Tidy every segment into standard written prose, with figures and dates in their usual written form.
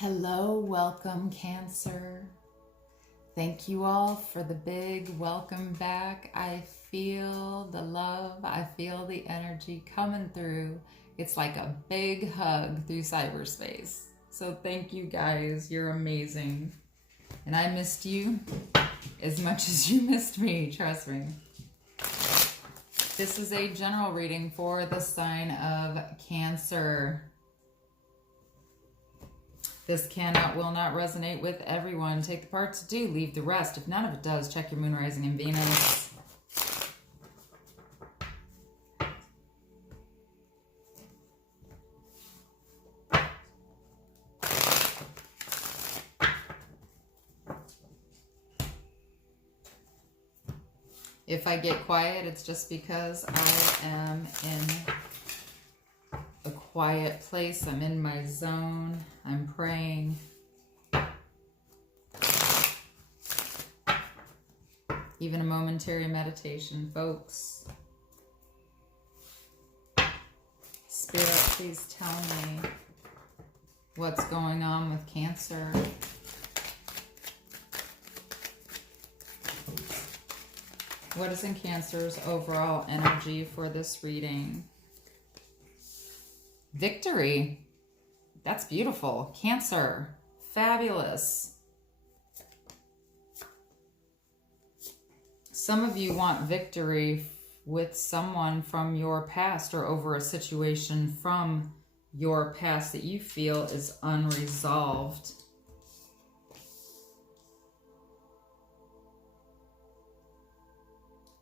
Hello, welcome Cancer. Thank you all for the big welcome back. I feel the love, I feel the energy coming through. It's like a big hug through cyberspace. So thank you guys, you're amazing. And I missed you as much as you missed me, trust me. This is a general reading for the sign of Cancer. This will not resonate with everyone. Take the parts that do, leave the rest. If none of it does, check your moon, rising, and Venus. If I get quiet, it's just because I am in a quiet place. I'm in my zone. I'm praying. Even a momentary meditation, folks. Spirit, please tell me what's going on with Cancer. What is in Cancer's overall energy for this reading? Victory. That's beautiful. Cancer. Fabulous. Some of you want victory with someone from your past or over a situation from your past that you feel is unresolved.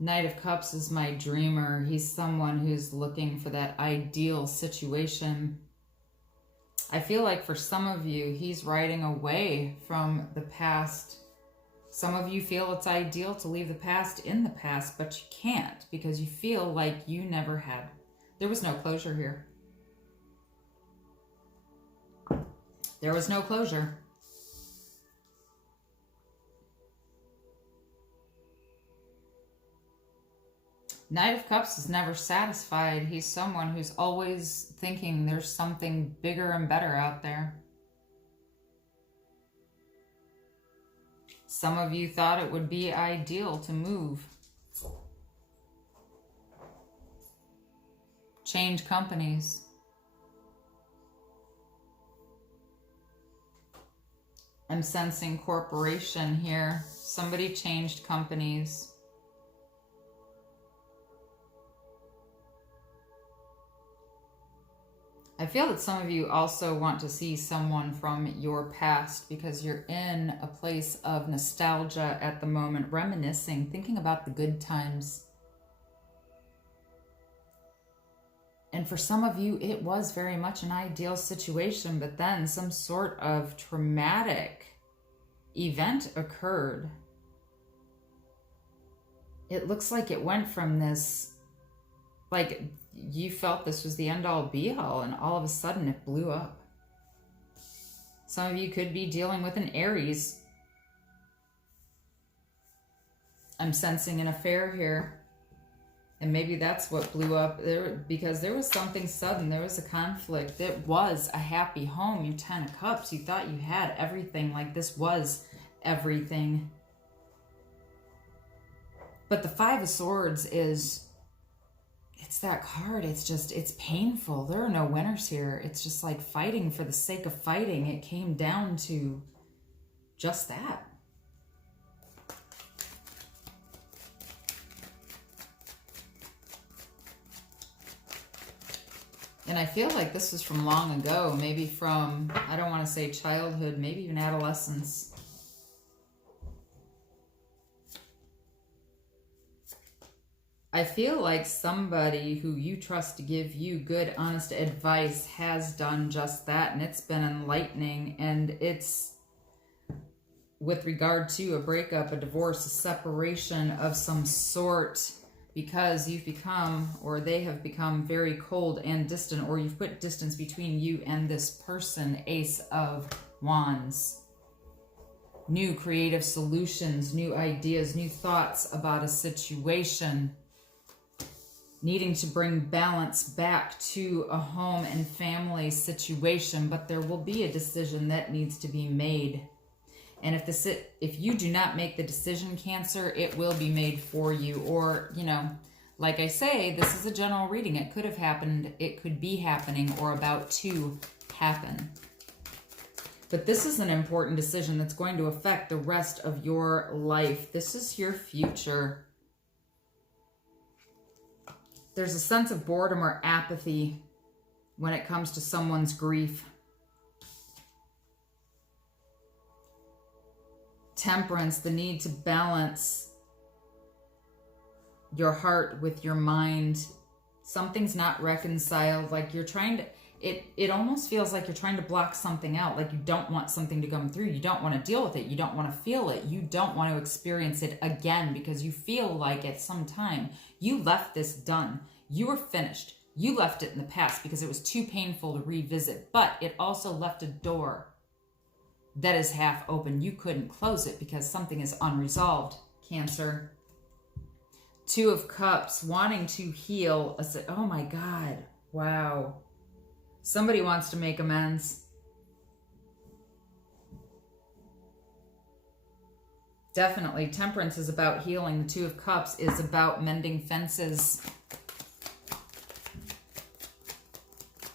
Knight of Cups is my dreamer. He's someone who's looking for that ideal situation. I feel like for some of you, he's riding away from the past. Some of you feel it's ideal to leave the past in the past, but you can't because you feel like you never had. There was no closure here. There was no closure. Knight of Cups is never satisfied. He's someone who's always thinking there's something bigger and better out there. Some of you thought it would be ideal to move. Change companies. I'm sensing corporation here. Somebody changed companies. I feel that some of you also want to see someone from your past because you're in a place of nostalgia at the moment, reminiscing, thinking about the good times. And for some of you, it was very much an ideal situation, but then some sort of traumatic event occurred. It looks like it went from this, like, you felt this was the end-all be-all, and all of a sudden it blew up. Some of you could be dealing with an Aries. I'm sensing an affair here. And maybe that's what blew up there, because there was something sudden. There was a conflict. It was a happy home. You 10 of Cups. You thought you had everything. Like this was everything. But the Five of Swords is... it's that card. It's just, it's painful. There are no winners here. It's just like fighting for the sake of fighting. It came down to just that. And I feel like this was from long ago, maybe from, I don't want to say childhood, maybe even adolescence. I feel like somebody who you trust to give you good, honest advice has done just that, and it's been enlightening, and it's with regard to a breakup, a divorce, a separation of some sort, because you've become, or they have become very cold and distant, or you've put distance between you and this person. Ace of Wands. New creative solutions, new ideas, new thoughts about a situation. needing to bring balance back to a home and family situation, but there will be a decision that needs to be made. And if you do not make the decision, Cancer, it will be made for you. Or, you know, like I say, this is a general reading. It could have happened, it could be happening, or about to happen. But this is an important decision that's going to affect the rest of your life. This is your future. There's a sense of boredom or apathy when it comes to someone's grief. Temperance, the need to balance your heart with your mind. Something's not reconciled, like you're trying to, it almost feels like you're trying to block something out, like you don't want something to come through. You don't want to deal with it. You don't want to feel it. You don't want to experience it again because you feel like at some time you left this done. You were finished. You left it in the past because it was too painful to revisit, but it also left a door that is half open. You couldn't close it because something is unresolved, Cancer. Two of Cups, wanting to heal. Oh my God. Wow. Somebody wants to make amends. Definitely. Temperance is about healing. The Two of Cups is about mending fences.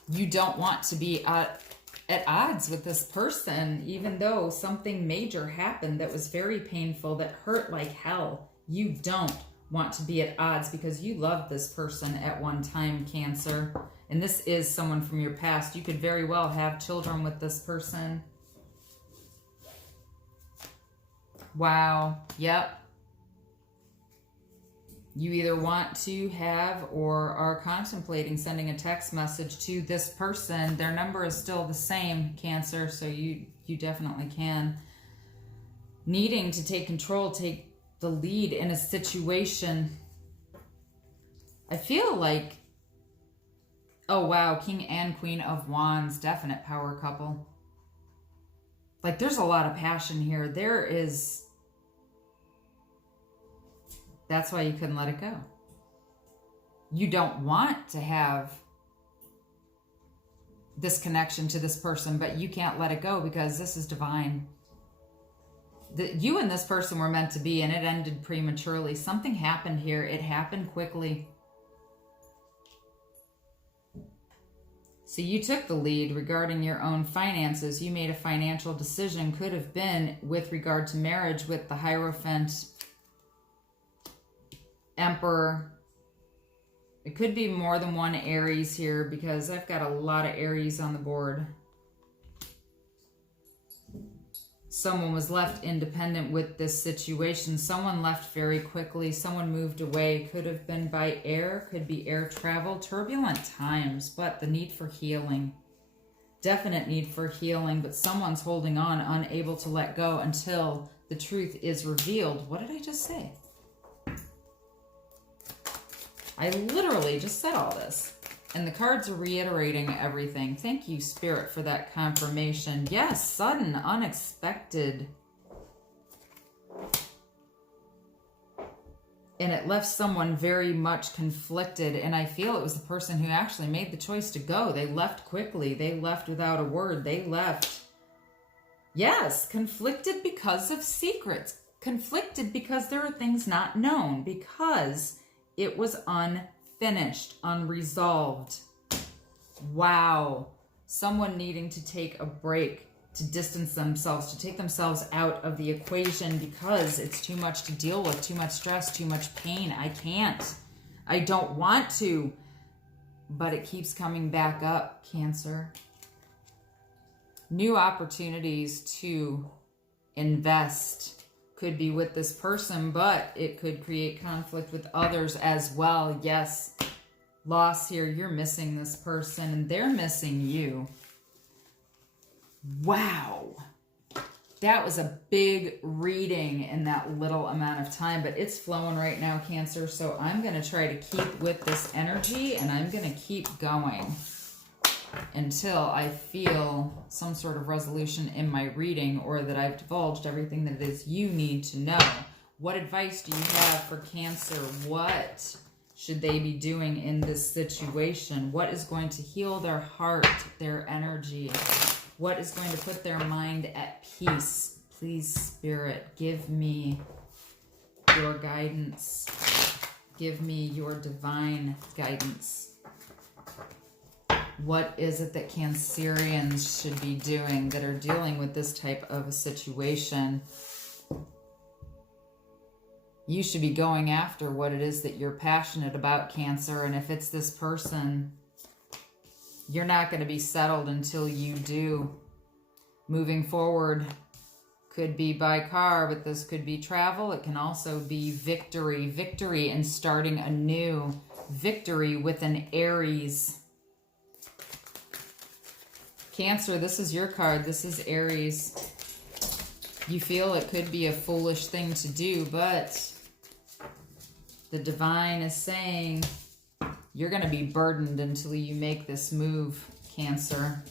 You don't want to be at odds with this person, even though something major happened that was very painful, that hurt like hell. You don't want to be at odds because you loved this person at one time, Cancer. And this is someone from your past. You could very well have children with this person. Wow. Yep. You either want to have or are contemplating sending a text message to this person. Their number is still the same, Cancer, so you definitely can. Needing to take control, take the lead in a situation. I feel like, oh wow, King and Queen of Wands, definite power couple. Like there's a lot of passion here. That's why you couldn't let it go. You don't want to have this connection to this person, but you can't let it go because this is divine. You and this person were meant to be, and it ended prematurely. Something happened here. It happened quickly. So you took the lead regarding your own finances. You made a financial decision. Could have been with regard to marriage with the Hierophant, Emperor. It could be more than one Aries here because I've got a lot of Aries on the board. Someone was left independent with this situation. Someone left very quickly. Someone moved away. Could have been by air. Could be air travel. Turbulent times, but the need for healing. Definite need for healing, but someone's holding on, unable to let go until the truth is revealed. What did I just say? I literally just said all this. And the cards are reiterating everything. Thank you, Spirit, for that confirmation. Yes, sudden, unexpected. And it left someone very much conflicted. And I feel it was the person who actually made the choice to go. They left quickly. They left without a word. They left. Yes, conflicted because of secrets. Conflicted because there are things not known. Because it was unfinished, unresolved. Wow. Someone needing to take a break, to distance themselves, to take themselves out of the equation because it's too much to deal with, too much stress, too much pain. I can't. I don't want to. But it keeps coming back up, Cancer. New opportunities to invest. Could be with this person, but it could create conflict with others as well. Yes, loss here. You're missing this person and they're missing you. Wow. That was a big reading in that little amount of time, but it's flowing right now, Cancer. So I'm going to try to keep with this energy and I'm going to keep going until I feel some sort of resolution in my reading or that I've divulged everything that it is you need to know. What advice do you have for Cancer? What should they be doing in this situation? What is going to heal their heart, their energy? What is going to put their mind at peace? Please, Spirit, give me your guidance. Give me your divine guidance. What is it that Cancerians should be doing that are dealing with this type of a situation? You should be going after what it is that you're passionate about, Cancer. And if it's this person, you're not going to be settled until you do. Moving forward could be by car, but this could be travel. It can also be victory. Victory and starting anew. Victory with an Aries. Cancer, this is your card. This is Aries. You feel it could be a foolish thing to do, but the divine is saying you're going to be burdened until you make this move, Cancer.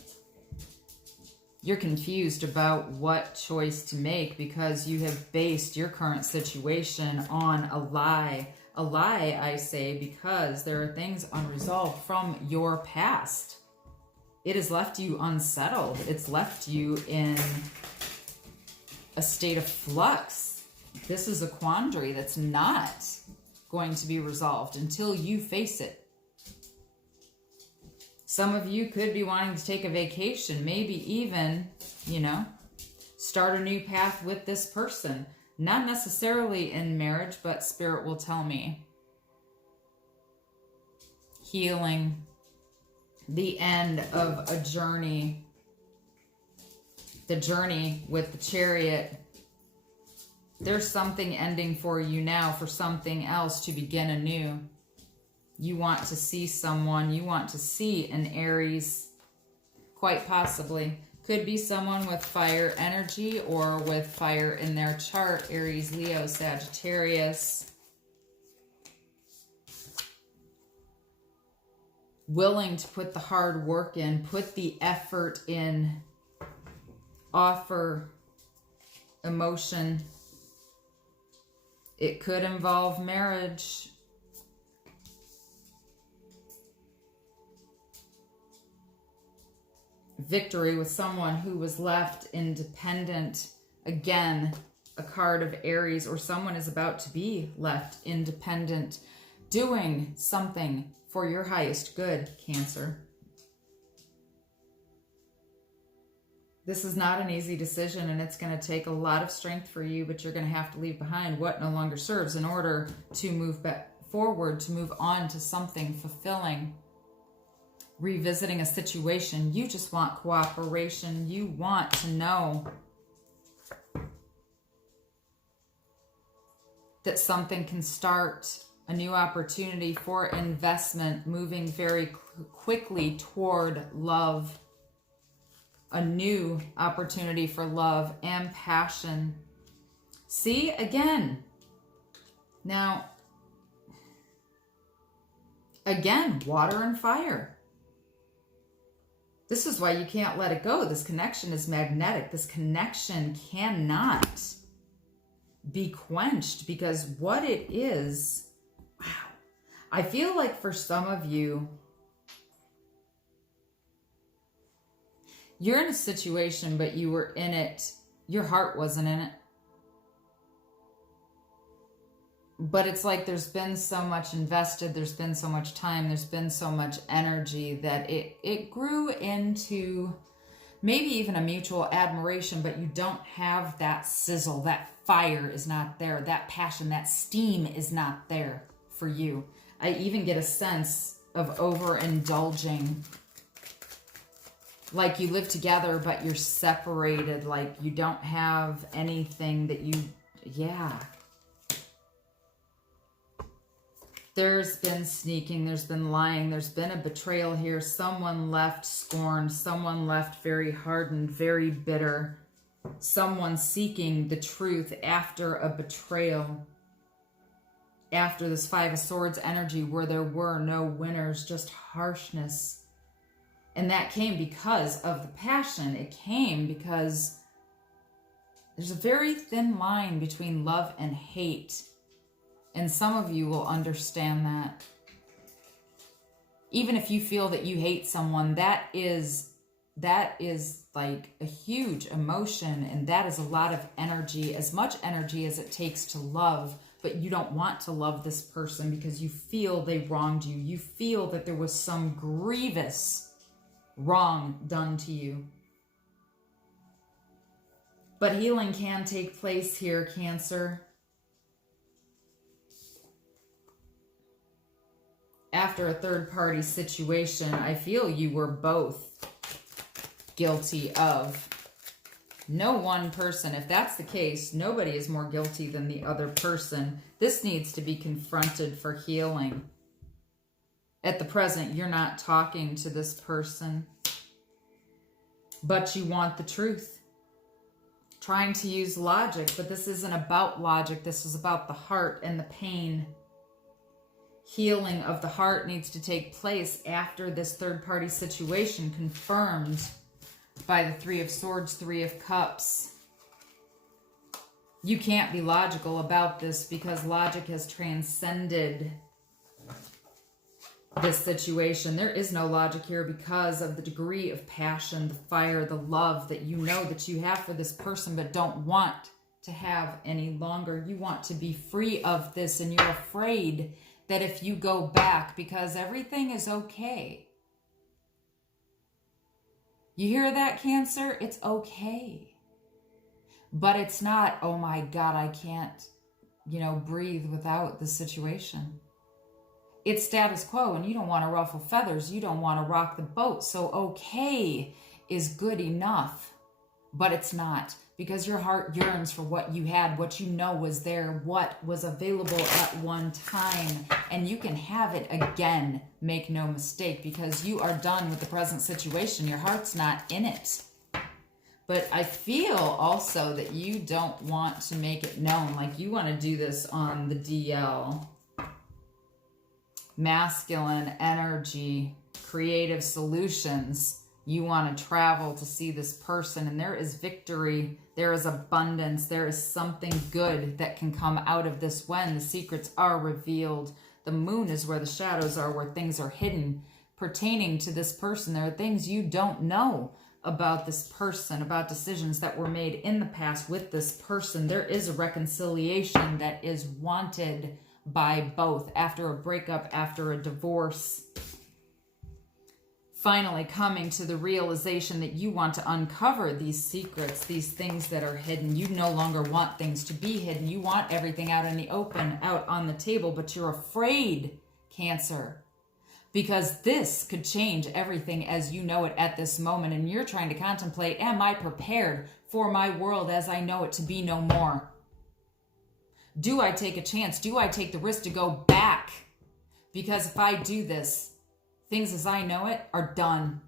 You're confused about what choice to make because you have based your current situation on a lie. A lie, I say, because there are things unresolved from your past. It has left you unsettled. It's left you in a state of flux. This is a quandary that's not going to be resolved until you face it. Some of you could be wanting to take a vacation, maybe even, start a new path with this person. Not necessarily in marriage, but Spirit will tell me. Healing. The end of a journey. The journey with the Chariot. There's something ending for you now for something else to begin anew. You want to see someone. You want to see an Aries. Quite possibly. Could be someone with fire energy or with fire in their chart. Aries, Leo, Sagittarius. Willing to put the hard work in, put the effort in, offer emotion. It could involve marriage. Victory with someone who was left independent. Again, a card of Aries, or someone is about to be left independent, doing something for your highest good, Cancer. This is not an easy decision, and it's going to take a lot of strength for you, but you're going to have to leave behind what no longer serves in order to move back forward, to move on to something fulfilling. Revisiting a situation, you just want cooperation. You want to know that something can start, a new opportunity for investment, moving very quickly toward love. A new opportunity for love and passion. See, again. Now, again, water and fire. This is why you can't let it go. This connection is magnetic. This connection cannot be quenched, because what it is, wow. I feel like for some of you, you're in a situation, but you were in it. Your heart wasn't in it. But it's like there's been so much invested. There's been so much time. There's been so much energy that it grew into maybe even a mutual admiration, but you don't have that sizzle. That fire is not there. That passion, that steam is not there for you. I even get a sense of overindulging. Like you live together, but you're separated. Like you don't have anything that you, yeah. There's been sneaking, there's been lying, there's been a betrayal here. Someone left scorned, someone left very hardened, very bitter. Someone seeking the truth after a betrayal. After this Five of Swords energy where there were no winners, just harshness. And that came because of the passion. It came because there's a very thin line between love and hate. And some of you will understand that. Even if you feel that you hate someone, that is like a huge emotion, and that is a lot of energy, as much energy as it takes to love. But you don't want to love this person because you feel they wronged you. You feel that there was some grievous wrong done to you. But healing can take place here, Cancer. After a third-party situation, I feel you were both guilty of. No one person, if that's the case, nobody is more guilty than the other person. This needs to be confronted for healing. At the present, you're not talking to this person, but you want the truth. Trying to use logic, but this isn't about logic. This is about the heart and the pain. Healing of the heart needs to take place after this third-party situation, confirmed by the Three of Swords, Three of Cups. You can't be logical about this because logic has transcended this situation. There is no logic here because of the degree of passion, the fire, the love that you know that you have for this person but don't want to have any longer. You want to be free of this, and you're afraid that if you go back, because everything is okay. You hear that, Cancer? It's okay. But it's not, oh my God, I can't, breathe without the situation. It's status quo, and you don't want to ruffle feathers. You don't want to rock the boat. So okay is good enough, but it's not, because your heart yearns for what you had, what you know was there, what was available at one time, and you can have it again. Make no mistake, because you are done with the present situation. Your heart's not in it. But I feel also that you don't want to make it known, like you want to do this on the DL. Masculine energy, creative solutions. You want to travel to see this person, and there is victory, there is abundance, there is something good that can come out of this when the secrets are revealed. The moon is where the shadows are, where things are hidden pertaining to this person. There are things you don't know about this person, about decisions that were made in the past with this person. There is a reconciliation that is wanted by both after a breakup, after a divorce. Finally coming to the realization that you want to uncover these secrets, these things that are hidden. You no longer want things to be hidden. You want everything out in the open, out on the table, but you're afraid, Cancer, because this could change everything as you know it at this moment, and you're trying to contemplate, am I prepared for my world as I know it to be no more? Do I take a chance? Do I take the risk to go back? Because if I do this, things as I know it are done.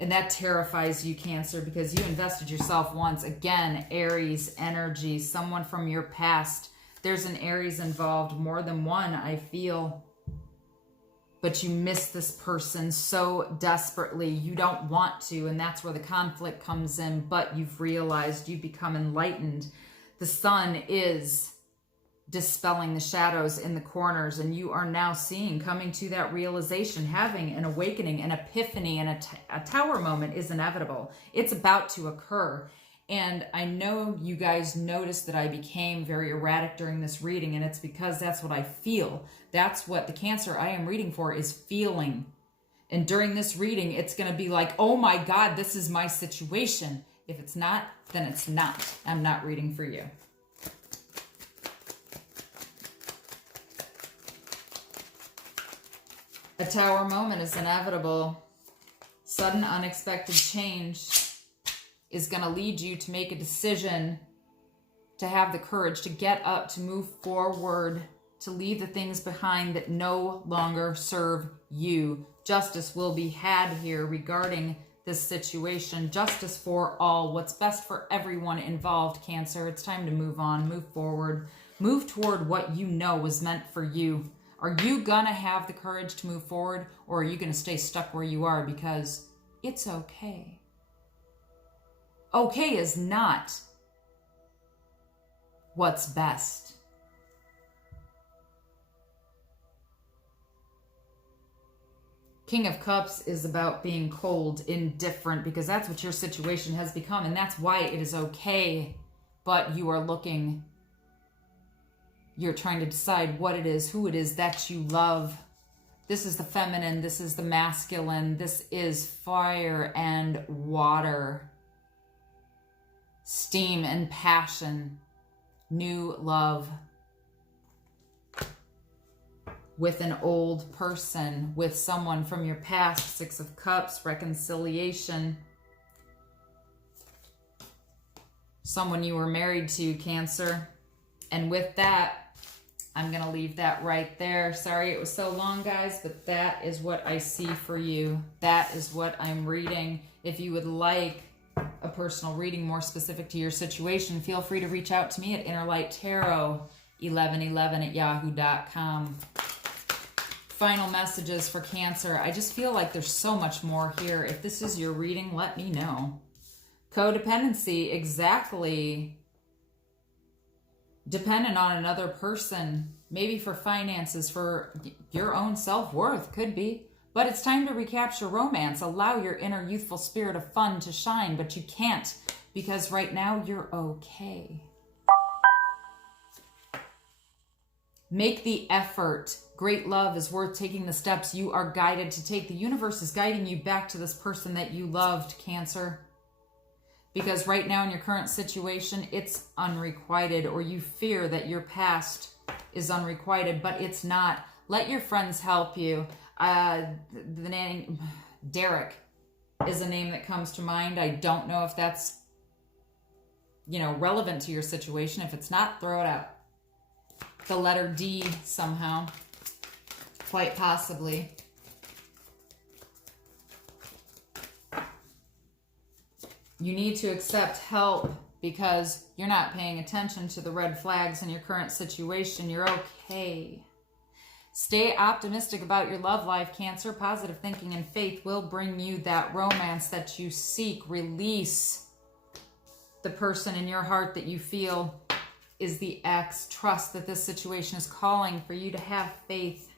And that terrifies you, Cancer, because you invested yourself once. Again, Aries energy, someone from your past. There's an Aries involved, more than one, I feel. But you miss this person so desperately. You don't want to, and that's where the conflict comes in. But you've realized, you've become enlightened. The sun is dispelling the shadows in the corners, and you are now seeing, coming to that realization, having an awakening, an epiphany, and a tower moment is inevitable. It's about to occur. And I know you guys noticed that I became very erratic during this reading, and it's because that's what I feel. That's what the Cancer I am reading for is feeling. And during this reading, it's going to be like, oh my God, this is my situation. If it's not, then it's not. I'm not reading for you. A tower moment is inevitable. Sudden, unexpected change is going to lead you to make a decision, to have the courage to get up, to move forward, to leave the things behind that no longer serve you. Justice will be had here regarding this situation. Justice for all. What's best for everyone involved, Cancer. It's time to move on, move forward, move toward what you know was meant for you. Are you gonna have the courage to move forward, or are you gonna stay stuck where you are because it's okay? Okay is not what's best. King of Cups is about being cold, indifferent, because that's what your situation has become, and that's why it is okay. But you are looking, you're trying to decide what it is, who it is that you love. This is the feminine, this is the masculine, this is fire and water, steam and passion, new love. With an old person, with someone from your past, Six of Cups, reconciliation. Someone you were married to, Cancer. And with that, I'm going to leave that right there. Sorry it was so long, guys, but that is what I see for you. That is what I'm reading. If you would like a personal reading more specific to your situation, feel free to reach out to me at innerlighttarot1111@yahoo.com. Final messages for Cancer. I just feel like there's so much more here. If this is your reading, let me know. Codependency, exactly. Dependent on another person, maybe for finances, for your own self-worth, could be. But it's time to recapture romance. Allow your inner youthful spirit of fun to shine, but you can't because right now you're okay. Make the effort. Great love is worth taking the steps you are guided to take. The universe is guiding you back to this person that you loved, Cancer. Because right now in your current situation, it's unrequited, or you fear that your past is unrequited, but it's not. Let your friends help you. The name Derek is a name that comes to mind. I don't know if that's, relevant to your situation. If it's not, throw it out. The letter D somehow. Quite possibly. You need to accept help because you're not paying attention to the red flags in your current situation. You're okay. Stay optimistic about your love life, Cancer. Positive thinking and faith will bring you that romance that you seek. Release the person in your heart that you feel is the ex. Trust that this situation is calling for you to have faith.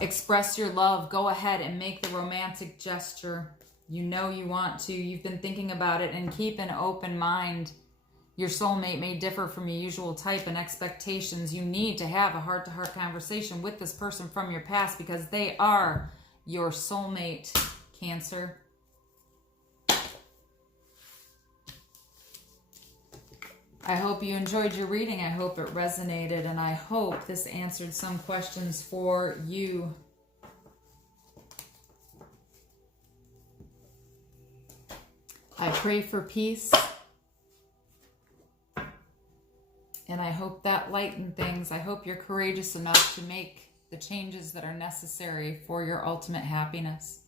Express your love. Go ahead and make the romantic gesture. You know you want to. You've been thinking about it, and keep an open mind. Your soulmate may differ from your usual type and expectations. You need to have a heart-to-heart conversation with this person from your past because they are your soulmate, Cancer. I hope you enjoyed your reading. I hope it resonated, and I hope this answered some questions for you. I pray for peace, and I hope that lightened things. I hope you're courageous enough to make the changes that are necessary for your ultimate happiness.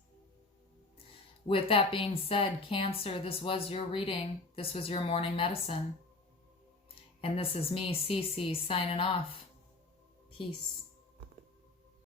With that being said, Cancer, this was your reading. This was your morning medicine. And this is me, Cece, signing off. Peace.